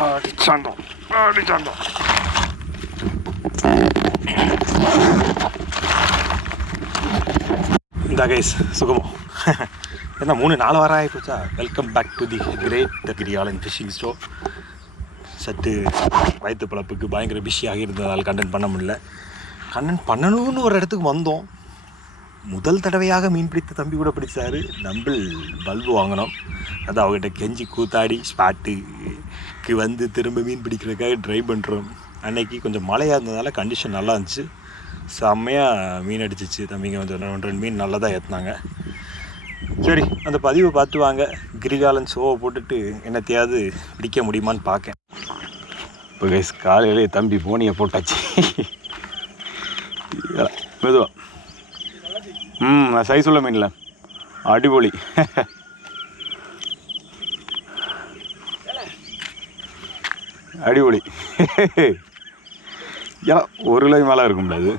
அடிச்சாண்டோம் அடிச்சாண்டோம் இந்த கைஸ் சுகமோ என்ன மூணு நாலு வாரம் ஆகி போச்சா welcome back to the great கிரியாலன் fishing ஸ்டோ சற்று வயிற்று பிழப்புக்கு பயங்கர பிஸியாக இருந்ததால் கண்டென்ட் பண்ண முடியல. கண்டென்ட் பண்ணணும்னு ஒரு இடத்துக்கு வந்தோம் முதல் தடவையாக மீன் பிடித்த தம்பி கூட பிடிச்சாரு நம்பிள் பல்பு வாங்கினோம் அது அவங்ககிட்ட கெஞ்சி கூத்தாடி ஸ்பாட்டு ஸ்பாட்டுக்கு வந்து திரும்ப மீன் பிடிக்கிறதுக்காக ட்ரை பண்ணுறோம் அன்னைக்கு கொஞ்சம் மழையாக இருந்ததுனால கண்டிஷன் நல்லா இருந்துச்சு. செம்மையாக மீன் அடிச்சிச்சு. தம்பிங்க வந்து ஒன்று ரெண்டு மீன் நல்லா தான் ஏற்றுனாங்க சரி அந்த பதிவை பார்த்து வாங்க. கிரிகாலன் ஷோவை போட்டுட்டு என்னத்தையாவது பிடிக்க முடியுமான்னு பார்க்கேன். இப்போ கைஸ் காலையிலே தம்பி போனியை போட்டாச்சு. மெதுவா. ம் சைஸ் உள்ள மீன்ல. அடிபொலி. அடிபொலி. ஏன் ஒரு கிலோ மேலே இருக்கும்ல அது.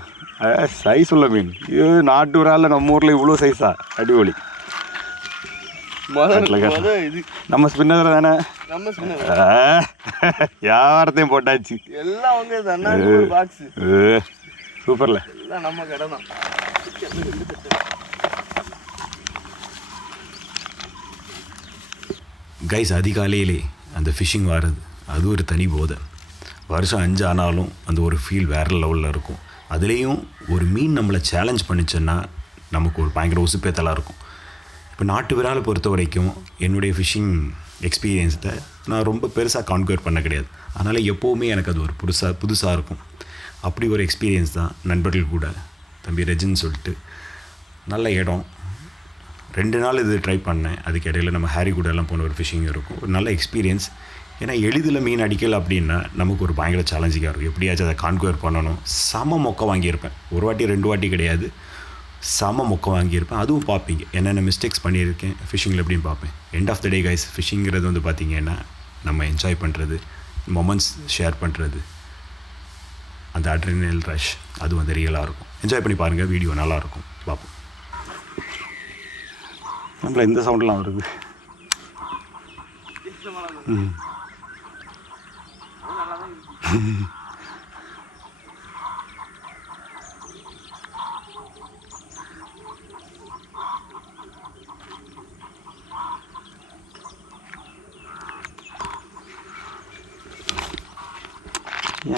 சைஸ் உள்ள மீன். இது நாட்டு விரால நம்ம ஊரில் இவ்வளோ சைஸா அடிபொலி. நம்ம ஸ்பின்னர் தானே? வியாபாரத்தையும் போட்டாச்சு. எல்லாம் சூப்பர்ல நம்ம கடை தான். கைஸ் அதிகாலையிலே அந்த ஃபிஷிங் வர்றது அது ஒரு தனி போதை. வருஷம் அஞ்சு ஆனாலும் அந்த ஒரு ஃபீல் வேறு லெவலில் இருக்கும். அதுலேயும் ஒரு மீன் நம்மளை சேலஞ்ச் பண்ணிச்சுன்னா நமக்கு ஒரு பயங்கர உசுப்பேத்தலாக இருக்கும். இப்போ நாட்டு விராலை பொறுத்த வரைக்கும் என்னுடைய ஃபிஷிங் எக்ஸ்பீரியன்ஸை நான் ரொம்ப பெருசாக கான்குவர் பண்ண கிடையாது. அதனால் எப்போவுமே எனக்கு அது ஒரு புதுசாக புதுசாக இருக்கும். அப்படி ஒரு எக்ஸ்பீரியன்ஸ் தான் நண்பர்கள் கூட தம்பி ரஜின்னு சொல்லிட்டு நல்ல இடம். ரெண்டு நாள் இது ட்ரை பண்ணேன். அதுக்கு இடையில நம்ம ஹாரி கூடலாம் போன ஒரு ஃபிஷிங் இருக்கும். ஒரு நல்ல எக்ஸ்பீரியன்ஸ் ஏன்னா எளிதில் மீன் அடிக்கல அப்படின்னா நமக்கு ஒரு பயங்கர சேலஞ்சிங்காக இருக்கும். எப்படியாச்சும் அதை கான்குவர் பண்ணணும். செம மொக்க வாங்கியிருப்பேன். ஒரு வாட்டி ரெண்டு வாட்டி கிடையாது. செம மொக்க வாங்கியிருப்பேன். அதுவும் பார்ப்பீங்க. என்னென்ன மிஸ்டேக்ஸ் பண்ணியிருக்கேன் ஃபிஷிங்கில் எப்படின்னு பார்ப்பேன். End of the day guys ஃபிஷிங்கிறது வந்து பார்த்தீங்கன்னா நம்ம என்ஜாய் பண்ணுறது மொமெண்ட்ஸ் ஷேர் பண்ணுறது அந்த அட்ரினல் ரஷ் அது வந்து ரியலாக இருக்கும். என்ஜாய் பண்ணி பாருங்கள் வீடியோ நல்லாயிருக்கும். பார்ப்போம். நம்மள இந்த சவுண்ட்லாம் வருது. ம்.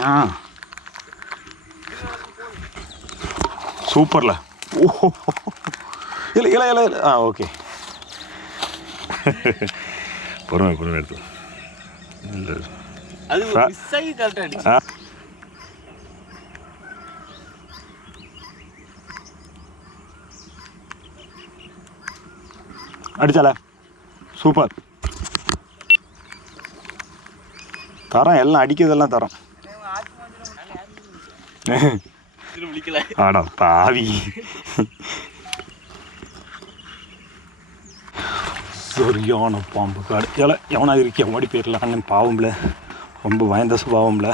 ஏன் சூப்பர்ல ஓ இல்லை இல்லை இல்லை இல்லை ஆ ஓகே பொறுமை பொறுமை எடுத்து இல்லை. அது மிஸ் ஆகி கரெக்டாக அடிச்சு. அடிச்சால. சூப்பர். தரம் எல்லாம் அடிக்கிறதெல்லாம் தரம். ஆடா பாவி. சரியான பாம்பு. காடு எல எவனா இருக்கியா ஓடி போயிடலாம் அண்ணன் பாவம்ல. ரொம்ப பயந்த சுபாவம்ல.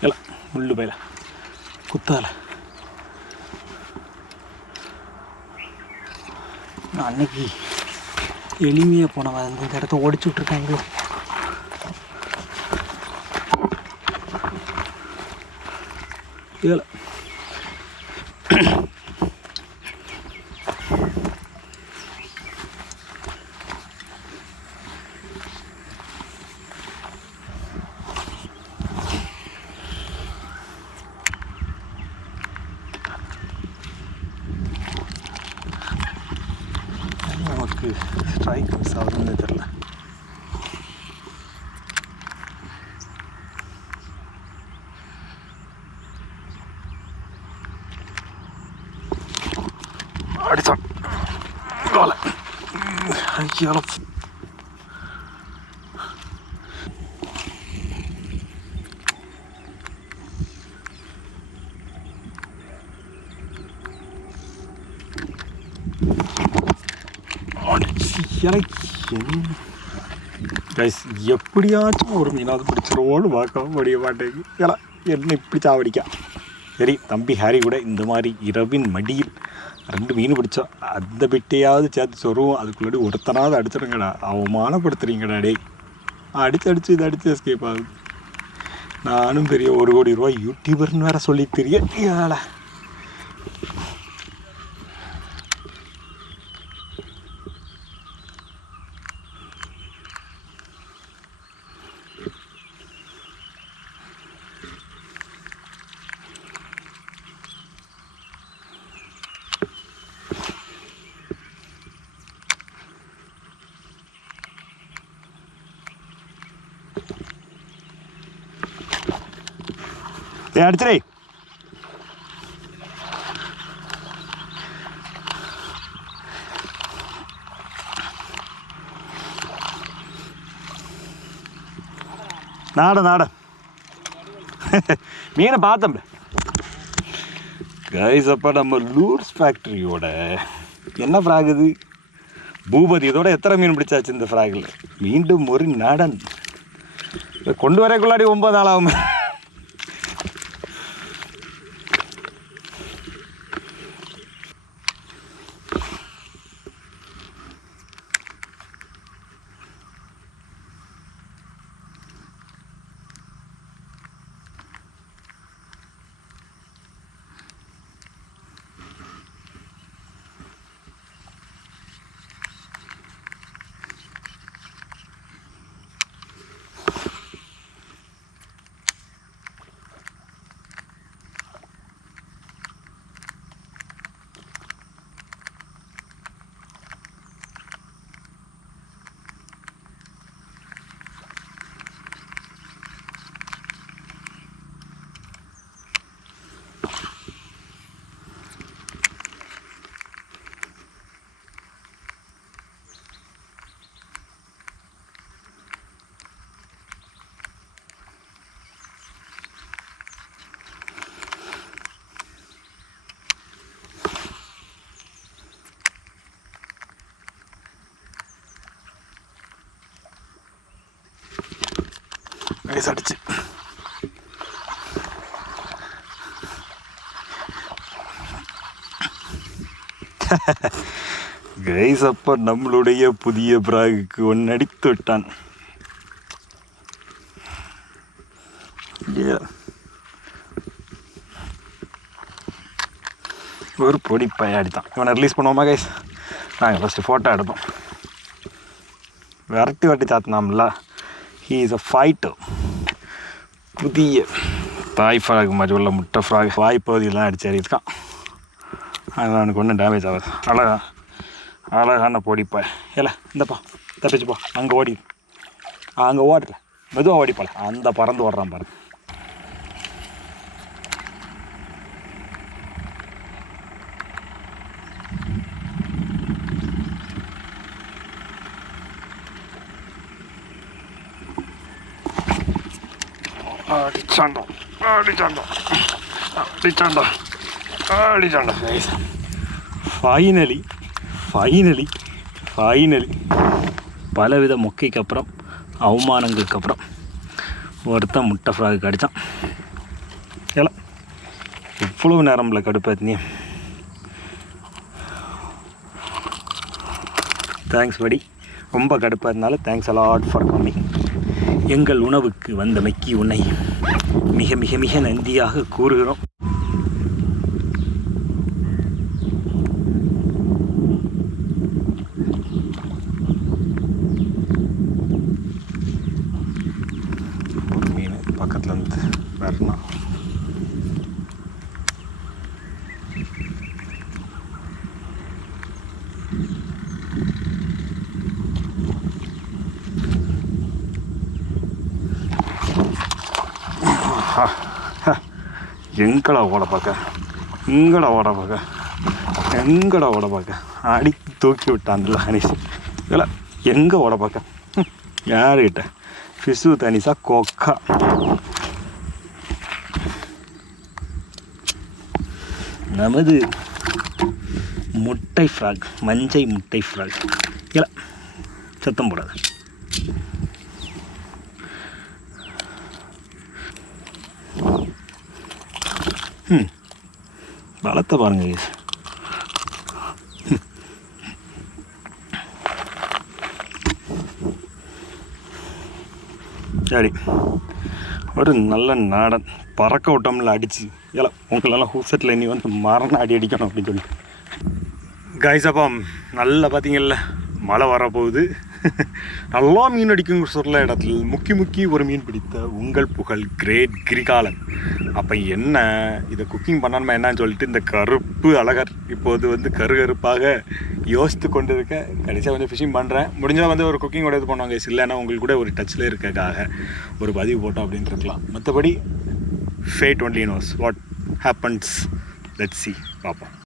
எல முள்ளு பயில. குத்தால. நான் அன்னைக்கு எளிமையாக போனவன். இந்த இடத்த ஓடிச்சு விட்ருக்காங்களோ இதில் நமக்கு ஸ்ட்ரைக் மிஸ் ஆகுதுன்னு தெரில அடிச்சான் கால ஐயால எனக்கு கைஸ் எப்படியாச்சும் ஒரு மீனாவது பிடிச்சிருவோன்னு பார்க்கவும் முடிய மாட்டேங்குது. ஏலா என்ன இப்படி சாவடிக்கா? சரி தம்பி ஹாரி கூட இந்த மாதிரி இரவின் மடியில் ரெண்டு மீன் பிடிச்சோம் அந்த பிட்டையாவது சேர்த்து சொருவோம். அதுக்குள்ளாடி ஒருத்தனாவது அடிச்சிடுங்கடா அவமானப்படுத்துறீங்கடா டேய். அடித்து அடித்து இது அடித்து எஸ்கேப் ஆகுது. நானும் பெரிய ஒரு கோடி ரூபாய் யூடியூபர்னு வேற சொல்லி தெரியல எடுத்துரு நாட நாட. மீனை பார்த்தோம். கைஸ் அப்போ நம்ம லூர்ஸ் ஃபேக்ட்ரியோட என்ன ஃப்ராக் இது? பூபதி இதோட எத்தனை மீன் பிடிச்சாச்சு இந்த ஃப்ராகில் மீண்டும் ஒரு நடன். கொண்டு வரக்குள்ளாடி ஒன்பது நாள் ஆகும். கைஸ் அடிச்சு. கிரேஸ் அப்ப நம்மளுடைய புதிய பிராகுக்கு ஒன்று அடித்து விட்டான். ஒரு பொடி பையன் அடித்தான். இவனை ரிலீஸ் பண்ணுவோமா கைஸ் நாங்கள் ஃபஸ்ட்டு ஃபோட்டோ எடுப்போம். விரட்டி வரட்டி தாத்தினாம்ல ஹீ இஸ் அ ஃபைட்டர் புதிய தாய் ஃப்ராக் மாதிரி உள்ள முட்டை ஃப்ராக் வாய்ப்பகுதியெல்லாம் அடிச்சு அடியிருக்கான் அதனால் அவனுக்கு ஒன்றும் டேமேஜ் ஆகாது. அழகா அழகான பொடிப்பா. ஏல இந்தப்பா தப்பிச்சுப்பா. அங்கே ஓடி. அங்கே ஓடல மெதுவாக ஓடிப்பாள் அந்த பறந்து ஓடுறான் பாரு. அடிச்சாண்டா அடிச்சாண்டா அடிச்சாண்டா அடிச்சாண்டா ஃபைனலி ஃபைனலி ஃபைனலி பலவித மொக்கைக்கு அப்புறம் அவமானங்களுக்கு அப்புறம் ஒருத்தன் முட்டை ஃப்ராக் கடித்தான் எல்லாம் இவ்வளோ நேரம்ல கடுப்பாத்தினியே தேங்க்ஸ் படி ரொம்ப கடுப்பாக இருந்தாலும் தேங்க்ஸ் அலாட் ஃபார் கம்மிங் எங்கள் உணவுக்கு வந்த மெக்கி உன்னை மிக மிக மிக நன்றியாக கூறுகிறோம் ஒரு மீன் பக்கத்தில் இருந்து வரணும் எங்கடா ஓட பார்க்க. எங்கடா ஓட பார்க்க. எங்கடா ஓட பார்க்க. அடி தூக்கி விட்டான்ல ஹனிஸ் இல்லை எங்கே ஓட பார்க்க? யாருக்கிட்ட ஃபிஷு தனிசா கொக்கா. நமது முட்டை ஃப்ராக் மஞ்சை முட்டை ஃப்ராக். இல்லை சத்தம் போடாது. பலத்தை பாருங்க guys. சரி. ஒரு நல்ல நாடன் பறக்க விட்டோம்ல அடித்து ஏல உங்களெல்லாம் ஹூசெட்டில் இனி வந்து மரண அடி அடிக்கணும் அப்படின்னு சொல்லி. காய்ஸ் அப்போ நல்லா பார்த்தீங்கல்ல மழை வரப்போகுது. நல்லா மீன் அடிக்குங்க சொல்ல இடத்துல முக்கி முக்கி ஒரு மீன் பிடித்த உங்கள் புகழ் கிரேட் கிரிகாலன். அப்போ என்ன? இதை குக்கிங் பண்ணணுமா என்னன்னு சொல்லிட்டு இந்த கருப்பு அழகர் இப்போது வந்து கருகருப்பாக யோசித்து கொண்டு இருக்க கடைசியாக வந்து ஃபிஷிங் பண்ணுறேன் முடிஞ்சால் வந்து ஒரு குக்கிங்கோட இது பண்ணுவாங்க இல்லைன்னா உங்களுக்கு கூட ஒரு டச்சில் இருக்கக்காக ஒரு பதிவு போட்டோம் அப்படின்ட்டு இருக்கலாம். மற்றபடி fate only knows what happens let see பார்ப்போம்.